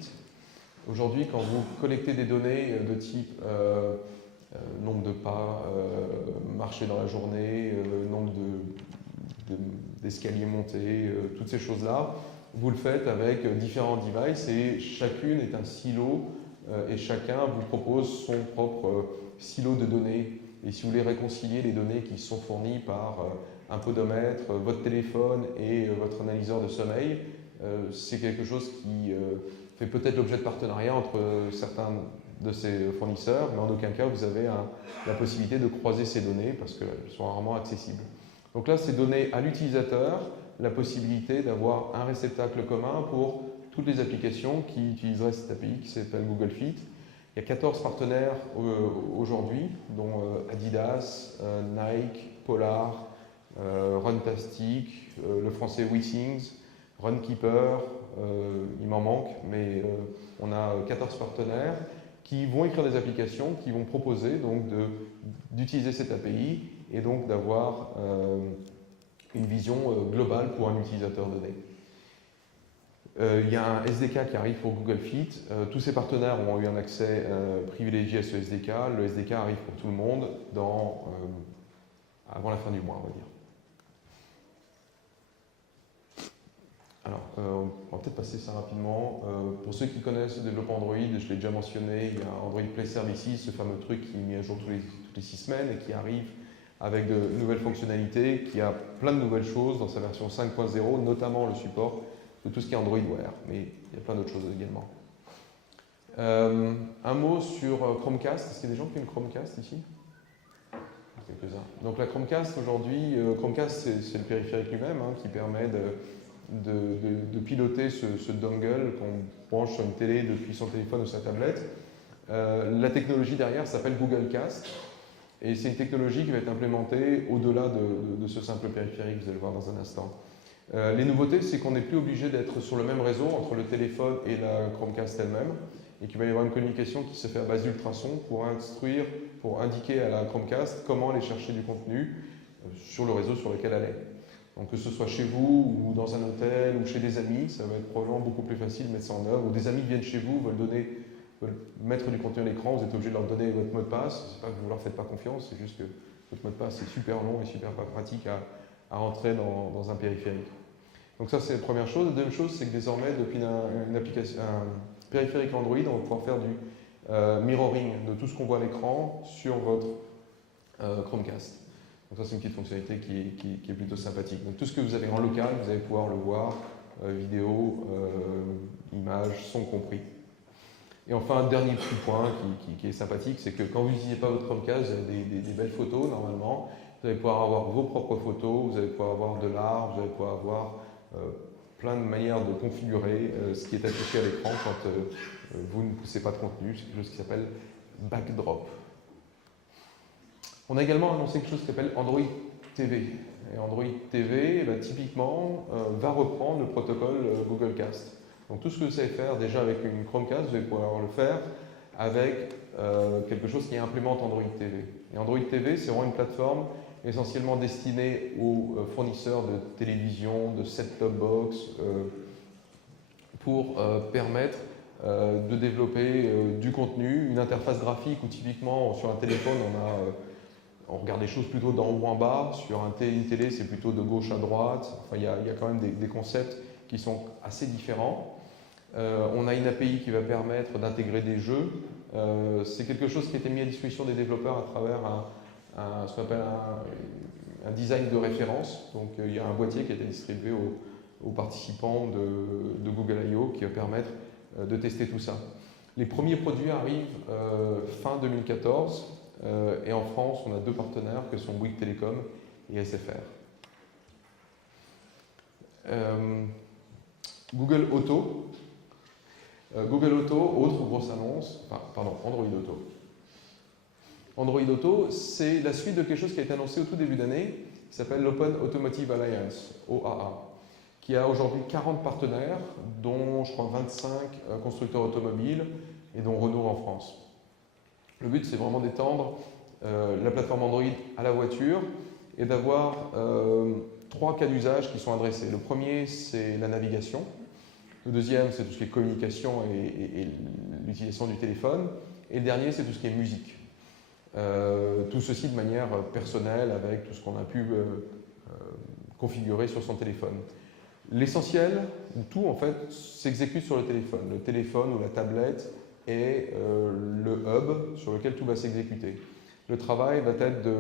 Aujourd'hui, quand vous collectez des données de type nombre de pas marchés dans la journée, nombre d'escaliers montés, toutes ces choses-là, vous le faites avec différents devices et chacune est un silo et chacun vous propose son propre silo de données. Et si vous voulez réconcilier les données qui sont fournies par un podomètre, votre téléphone et votre analyseur de sommeil, c'est quelque chose qui fait peut-être l'objet de partenariats entre certains de ces fournisseurs, mais en aucun cas vous avez la possibilité de croiser ces données parce qu'elles sont rarement accessibles. Donc là, c'est donner à l'utilisateur la possibilité d'avoir un réceptacle commun pour toutes les applications qui utiliseraient cette API qui s'appelle Google Fit. Il y a 14 partenaires aujourd'hui, dont Adidas, Nike, Polar, Runtastic, le français WeThings, Runkeeper, il m'en manque, mais on a 14 partenaires qui vont écrire des applications, qui vont proposer donc d'utiliser cette API et donc d'avoir une vision globale pour un utilisateur donné. Il y a un SDK qui arrive pour Google Fit. Tous ces partenaires ont eu un accès privilégié à ce SDK. Le SDK arrive pour tout le monde avant la fin du mois, on va dire. Alors, on va peut-être passer ça rapidement. Pour ceux qui connaissent le développement Android, je l'ai déjà mentionné, il y a Android Play Services, ce fameux truc qui est mis à jour toutes les 6 semaines et qui arrive avec de nouvelles fonctionnalités, qui a plein de nouvelles choses dans sa version 5.0, notamment le support de tout ce qui est Android Wear, mais il y a plein d'autres choses également. Un mot sur Chromecast. Est-ce qu'il y a des gens qui ont une Chromecast ici? Quelques-uns. Donc la Chromecast aujourd'hui, Chromecast c'est le périphérique lui-même qui permet de piloter ce dongle qu'on branche sur une télé depuis son téléphone ou sa tablette. La technologie derrière s'appelle Google Cast. Et c'est une technologie qui va être implémentée au-delà de ce simple périphérique, vous allez le voir dans un instant. Les nouveautés, c'est qu'on n'est plus obligé d'être sur le même réseau entre le téléphone et la Chromecast elle-même, et qu'il va y avoir une communication qui se fait à base d'ultrasons pour indiquer à la Chromecast comment aller chercher du contenu sur le réseau sur lequel elle est. Donc que ce soit chez vous, ou dans un hôtel, ou chez des amis, ça va être probablement beaucoup plus facile de mettre ça en œuvre. Ou des amis viennent chez vous, veulent mettre du contenu à l'écran, vous êtes obligé de leur donner votre mot de passe. C'est pas que vous leur faites pas confiance, c'est juste que votre mot de passe est super long et super pas pratique à rentrer dans un périphérique. Donc ça, c'est la première chose. La deuxième chose, c'est que désormais, depuis un périphérique Android, on va pouvoir faire du mirroring de tout ce qu'on voit à l'écran sur votre Chromecast. Donc ça, c'est une petite fonctionnalité qui est plutôt sympathique. Donc tout ce que vous avez en local, vous allez pouvoir le voir, vidéo, images, son compris. Et enfin, un dernier petit point qui est sympathique, c'est que quand vous n'utilisez pas votre Chromecast, vous avez des belles photos normalement. Vous allez pouvoir avoir vos propres photos, vous allez pouvoir avoir de l'art, vous allez pouvoir avoir plein de manières de configurer ce qui est affiché à l'écran quand vous ne poussez pas de contenu. C'est quelque chose qui s'appelle backdrop. On a également annoncé quelque chose qui s'appelle Android TV. Et Android TV, typiquement, va reprendre le protocole Google Cast. Donc tout ce que vous savez faire déjà avec une Chromecast, vous allez pouvoir le faire avec quelque chose qui implémente Android TV. Et Android TV, c'est vraiment une plateforme essentiellement destinée aux fournisseurs de télévision, de set-top box, pour permettre de développer du contenu, une interface graphique où typiquement sur un téléphone on regarde les choses plutôt d'en haut en bas, sur une télé c'est plutôt de gauche à droite, enfin, il y a quand même des concepts qui sont assez différents. On a une API qui va permettre d'intégrer des jeux. C'est quelque chose qui a été mis à disposition des développeurs à travers ce qu'on appelle un design de référence. Donc il y a un boîtier qui a été distribué aux participants de Google I.O. qui va permettre de tester tout ça. Les premiers produits arrivent fin 2014 et en France on a deux partenaires que sont Bouygues Télécom et SFR. Google Auto. Google Auto, autre grosse annonce, Android Auto. Android Auto, c'est la suite de quelque chose qui a été annoncé au tout début d'année, qui s'appelle l'Open Automotive Alliance, OAA, qui a aujourd'hui 40 partenaires, dont je crois 25 constructeurs automobiles et dont Renault en France. Le but, c'est vraiment d'étendre la plateforme Android à la voiture et d'avoir 3 cas d'usage qui sont adressés. Le premier, c'est la navigation. Le deuxième, c'est tout ce qui est communication et l'utilisation du téléphone. Et le dernier, c'est tout ce qui est musique. Tout ceci de manière personnelle avec tout ce qu'on a pu configurer sur son téléphone. L'essentiel, tout en fait, s'exécute sur le téléphone. Le téléphone ou la tablette est le hub sur lequel tout va s'exécuter. Le travail va être de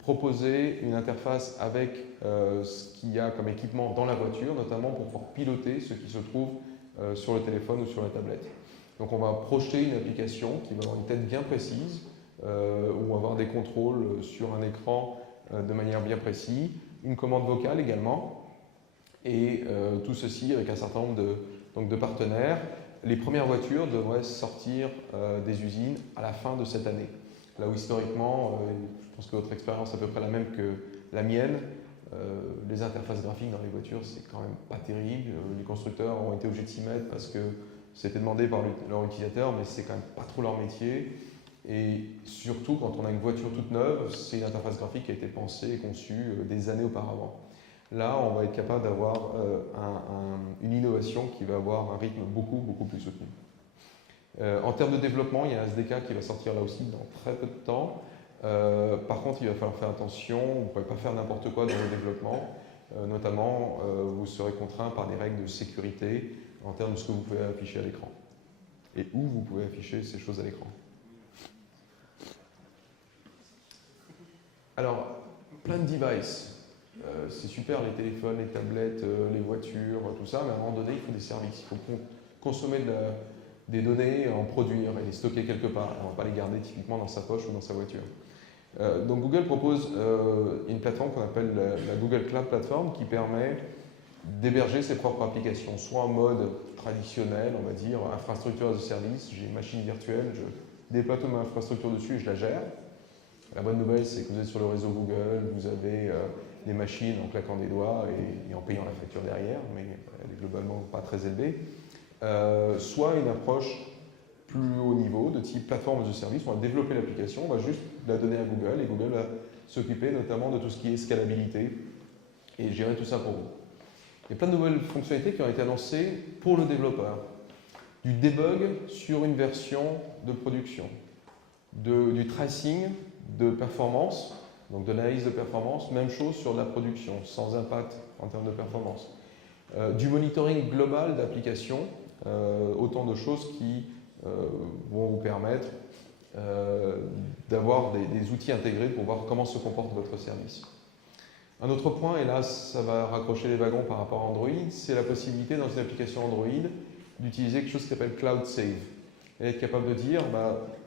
proposer une interface avec ce qu'il y a comme équipement dans la voiture, notamment pour pouvoir piloter ce qui se trouve sur le téléphone ou sur la tablette. Donc on va projeter une application qui va avoir une tête bien précise, ou avoir des contrôles sur un écran de manière bien précise, une commande vocale également, et tout ceci avec un certain nombre de partenaires. Les premières voitures devraient sortir des usines à la fin de cette année. Là où historiquement, je pense que votre expérience est à peu près la même que la mienne, les interfaces graphiques dans les voitures, c'est quand même pas terrible. Les constructeurs ont été obligés de s'y mettre parce que c'était demandé par leurs utilisateurs, mais c'est quand même pas trop leur métier. Et surtout, quand on a une voiture toute neuve, c'est une interface graphique qui a été pensée et conçue des années auparavant. Là, on va être capable d'avoir une innovation qui va avoir un rythme beaucoup plus soutenu. En termes de développement, il y a un SDK qui va sortir là aussi dans très peu de temps. Par contre, il va falloir faire attention, vous ne pourrez pas faire n'importe quoi dans le développement. Notamment, vous serez contraint par des règles de sécurité en termes de ce que vous pouvez afficher à l'écran. Et où vous pouvez afficher ces choses à l'écran. Alors, plein de devices. C'est super les téléphones, les tablettes, les voitures, tout ça, mais à un moment donné, il faut des services. Il faut consommer des données, en produire et les stocker quelque part. On ne va pas les garder typiquement dans sa poche ou dans sa voiture. Donc Google propose une plateforme qu'on appelle la Google Cloud Platform qui permet d'héberger ses propres applications, soit en mode traditionnel, on va dire, infrastructure as a service, j'ai une machine virtuelle, je déploie toute ma infrastructure dessus et je la gère. La bonne nouvelle, c'est que vous êtes sur le réseau Google, vous avez des machines en claquant des doigts et en payant la facture derrière, mais elle est globalement pas très élevée. Soit une approche plus haut niveau, de type plateforme as a service, on va développer l'application, on va juste la donner à Google et Google va s'occuper notamment de tout ce qui est scalabilité et gérer tout ça pour vous. Il y a plein de nouvelles fonctionnalités qui ont été annoncées pour le développeur. Du debug sur une version de production, du tracing de performance, donc de l'analyse de performance, même chose sur la production, sans impact en termes de performance. Du monitoring global d'application, autant de choses qui vont vous permettre d'avoir des outils intégrés pour voir comment se comporte votre service. Un autre point, et là ça va raccrocher les wagons par rapport à Android, c'est la possibilité dans une application Android d'utiliser quelque chose qui s'appelle Cloud Save. Et être capable de dire,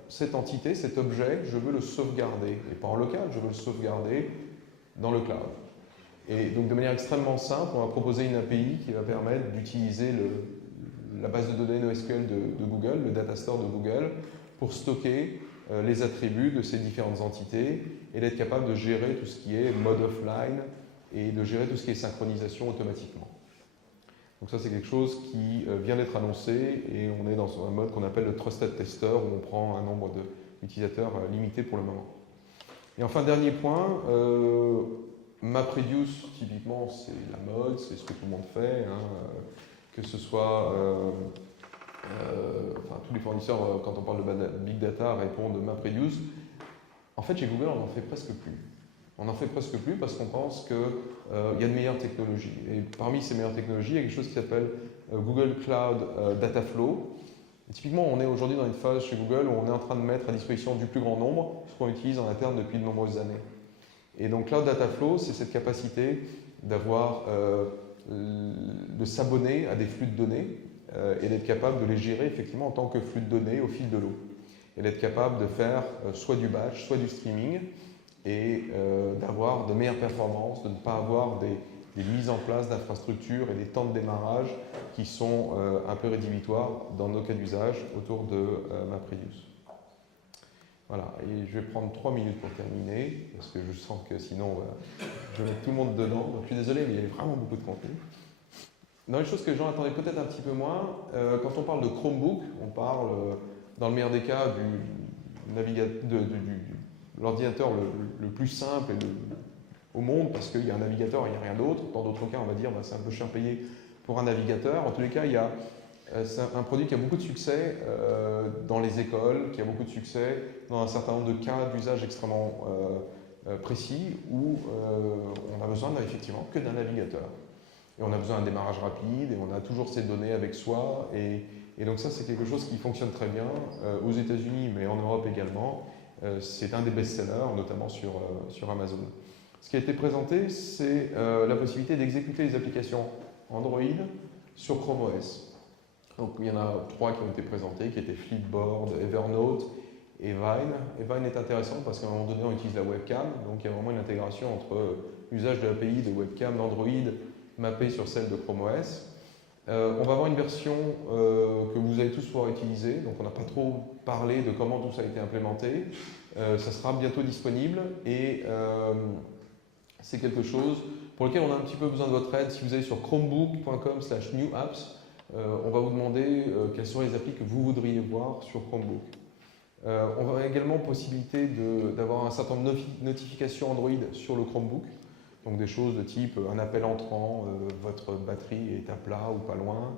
cette entité, cet objet, je veux le sauvegarder. Et pas en local, je veux le sauvegarder dans le cloud. Et donc de manière extrêmement simple, on va proposer une API qui va permettre d'utiliser la base de données NoSQL de Google, le data store de Google, pour stocker les attributs de ces différentes entités et d'être capable de gérer tout ce qui est mode offline et de gérer tout ce qui est synchronisation automatiquement. Donc ça, c'est quelque chose qui vient d'être annoncé et on est dans un mode qu'on appelle le Trusted Tester où on prend un nombre d'utilisateurs limité pour le moment. Et enfin, dernier point, MapReduce, typiquement, c'est la mode, c'est ce que tout le monde fait, que ce soit tous les fournisseurs, quand on parle de Big Data, répondent MapReduce. En fait, chez Google, on n'en fait presque plus. On n'en fait presque plus parce qu'on pense qu'il y a de meilleures technologies. Et parmi ces meilleures technologies, il y a quelque chose qui s'appelle Google Cloud Data Flow. Et typiquement, on est aujourd'hui dans une phase chez Google où on est en train de mettre à disposition du plus grand nombre ce qu'on utilise en interne depuis de nombreuses années. Et donc Cloud Data Flow, c'est cette capacité d'avoir, de s'abonner à des flux de données et d'être capable de les gérer effectivement en tant que flux de données au fil de l'eau. Et d'être capable de faire soit du batch, soit du streaming et d'avoir de meilleures performances, de ne pas avoir des mises en place d'infrastructures et des temps de démarrage qui sont un peu rédhibitoires dans nos cas d'usage autour de MapReduce. Voilà, et je vais prendre 3 minutes pour terminer, parce que je sens que sinon je vais mettre tout le monde dedans. Donc je suis désolé, mais il y a vraiment beaucoup de contenu. Dans les choses que les gens attendaient peut-être un petit peu moins, quand on parle de Chromebook, on parle, dans le meilleur des cas, de l'ordinateur le plus simple au monde, parce qu'il y a un navigateur et il n'y a rien d'autre. Dans d'autres cas, on va dire c'est un peu cher payé pour un navigateur. En tous les cas, c'est un produit qui a beaucoup de succès dans les écoles, qui a beaucoup de succès dans un certain nombre de cas d'usage extrêmement précis où on n'a besoin effectivement que d'un navigateur. Et on a besoin d'un démarrage rapide et on a toujours ces données avec soi. Et donc ça, c'est quelque chose qui fonctionne très bien aux États-Unis, mais en Europe également. C'est un des best-sellers, notamment sur Amazon. Ce qui a été présenté, c'est la possibilité d'exécuter les applications Android sur Chrome OS. Donc il y en a 3 qui ont été présentés, qui étaient Flipboard, Evernote et Vine. Et Vine est intéressant parce qu'à un moment donné, on utilise la webcam, donc il y a vraiment une intégration entre l'usage de l'API de webcam d'Android mappée sur celle de Chrome OS. On va avoir une version que vous allez tous pouvoir utiliser, donc on n'a pas trop parlé de comment tout ça a été implémenté. Ça sera bientôt disponible et c'est quelque chose pour lequel on a un petit peu besoin de votre aide. Si vous allez sur chromebook.com/newapps, on va vous demander quelles sont les applis que vous voudriez voir sur Chromebook. On va également possibilité d'avoir un certain nombre de notifications Android sur le Chromebook. Donc des choses de type un appel entrant, votre batterie est à plat ou pas loin.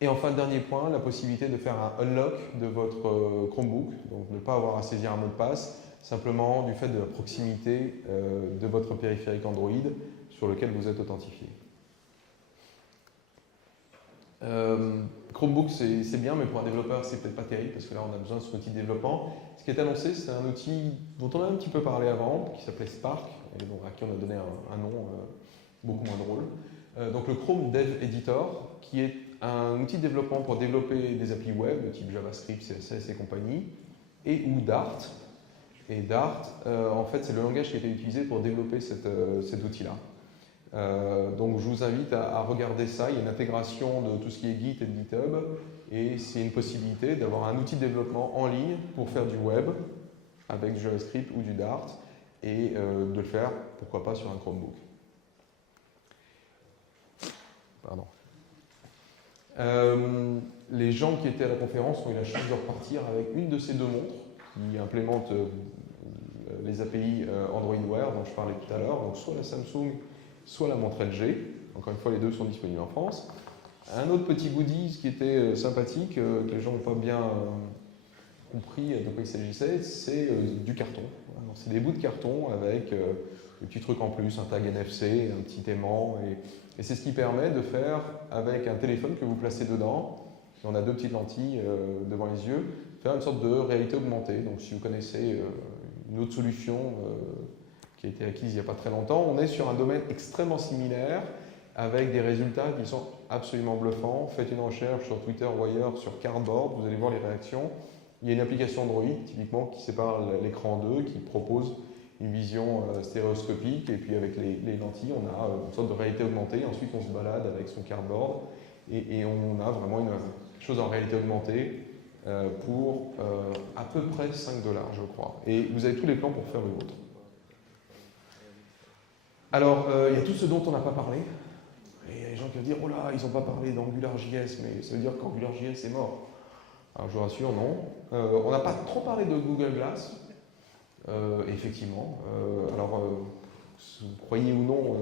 Et enfin, le dernier point, la possibilité de faire un unlock de votre Chromebook, donc ne pas avoir à saisir un mot de passe, simplement du fait de la proximité de votre périphérique Android sur lequel vous êtes authentifié. Chromebook, c'est bien, mais pour un développeur, c'est peut-être pas terrible, parce que là, on a besoin de ce outil de développement. Ce qui est annoncé, c'est un outil dont on a un petit peu parlé avant, qui s'appelait Spark, et donc à qui on a donné un nom beaucoup moins drôle. Donc le Chrome Dev Editor, qui est un outil de développement pour développer des applis web, de type JavaScript, CSS et compagnie, ou Dart. Et Dart, en fait, c'est le langage qui a été utilisé pour développer cet outil-là. Donc je vous invite à regarder ça. Il y a une intégration de tout ce qui est Git et GitHub et c'est une possibilité d'avoir un outil de développement en ligne pour faire du web avec du JavaScript ou du Dart et de le faire, pourquoi pas, sur un Chromebook. Pardon. Les gens qui étaient à la conférence ont eu la chance de repartir avec une de ces deux montres qui implémente les API Android Wear dont je parlais tout à l'heure, donc soit la Samsung, soit la montre LG. Encore une fois, les deux sont disponibles en France. Un autre petit goodies qui était sympathique, que les gens n'ont pas bien compris de quoi il s'agissait, c'est du carton. C'est des bouts de carton avec des petits trucs en plus, un tag NFC, un petit aimant, et c'est ce qui permet de faire, avec un téléphone que vous placez dedans, et on a deux petites lentilles devant les yeux, faire une sorte de réalité augmentée. Donc si vous connaissez une autre solution qui a été acquise il n'y a pas très longtemps, on est sur un domaine extrêmement similaire, avec des résultats qui sont absolument bluffants. Faites une recherche sur Twitter ou ailleurs sur Cardboard, vous allez voir les réactions. Il y a une application Android, typiquement, qui sépare l'écran en deux, qui propose une vision stéréoscopique, et puis avec les lentilles, on a une sorte de réalité augmentée. Ensuite, on se balade avec son Cardboard, et on a vraiment une chose en réalité augmentée pour à peu près 5 $, je crois. Et vous avez tous les plans pour faire le vôtre. Alors, il y a tout ce dont on n'a pas parlé. Et il y a des gens qui vont dire, oh là, ils n'ont pas parlé d'AngularJS, mais ça veut dire qu'AngularJS est mort. Alors je vous rassure, non. On n'a pas trop parlé de Google Glass, effectivement. Croyez ou non,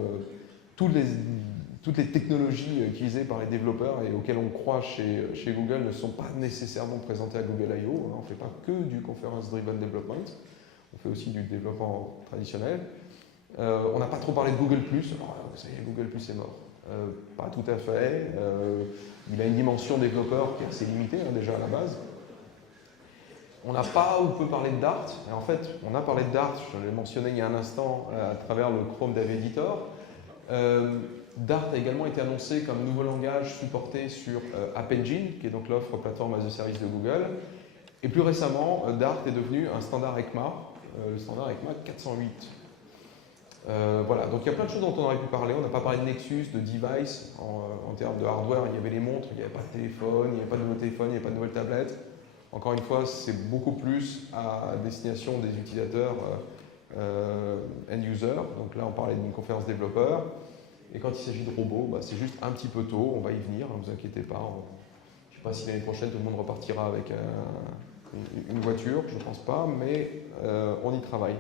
toutes les technologies utilisées par les développeurs et auxquelles on croit chez Google ne sont pas nécessairement présentées à Google I.O. On ne fait pas que du Conference Driven Development, on fait aussi du développement traditionnel. On n'a pas trop parlé de Google+, alors ça y est, Google+ est mort. Pas tout à fait. Il a une dimension développeur qui est assez limitée déjà à la base. On n'a pas ou peu parlé de Dart. Et en fait, on a parlé de Dart, je l'ai mentionné il y a un instant à travers le Chrome Dev Editor. Dart a également été annoncé comme nouveau langage supporté sur App Engine, qui est donc l'offre plateforme as a service de Google. Et plus récemment, Dart est devenu un standard ECMA, le standard ECMA 408. Voilà, donc il y a plein de choses dont on aurait pu parler. On n'a pas parlé de Nexus, de device, en termes de hardware. Il y avait les montres, il n'y avait pas de téléphone, il n'y avait pas de nouveaux téléphones, il n'y avait pas de nouvelles tablettes. Encore une fois, c'est beaucoup plus à destination des utilisateurs end-user. Donc là, on parlait d'une conférence développeur. Et quand il s'agit de robots, c'est juste un petit peu tôt, on va y venir, ne vous inquiétez pas. Je ne sais pas si l'année prochaine, tout le monde repartira avec une voiture, je ne pense pas, mais on y travaille.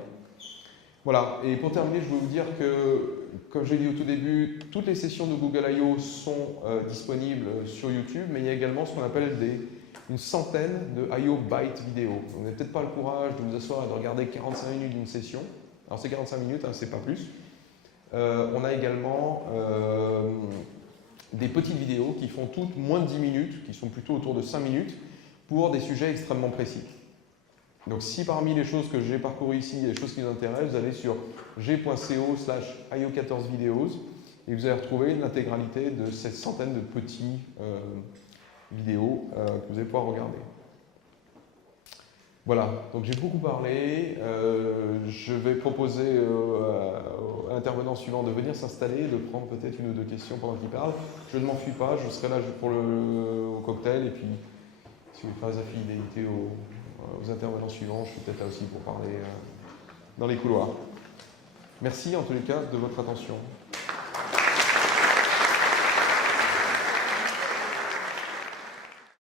Voilà, et pour terminer, je veux vous dire que, comme j'ai dit au tout début, toutes les sessions de Google I.O. sont disponibles sur YouTube, mais il y a également ce qu'on appelle une centaine de I.O. Bytes vidéo. Vous n'avez peut-être pas le courage de vous asseoir et de regarder 45 minutes d'une session. Alors c'est 45 minutes, c'est pas plus. On a également des petites vidéos qui font toutes moins de 10 minutes, qui sont plutôt autour de 5 minutes, pour des sujets extrêmement précis. Donc si parmi les choses que j'ai parcourues ici, il y a des choses qui vous intéressent, vous allez sur g.co/io14 videos et vous allez retrouver l'intégralité de cette centaine de petits vidéos que vous allez pouvoir regarder. Voilà, donc j'ai beaucoup parlé. Je vais proposer à l'intervenant suivant de venir s'installer, de prendre peut-être une ou deux questions pendant qu'il parle. Je ne m'enfuis pas, je serai là pour au cocktail et puis si vous faites affidélité aux intervenants suivants, je suis peut-être là aussi pour parler dans les couloirs. Merci en tous les cas de votre attention.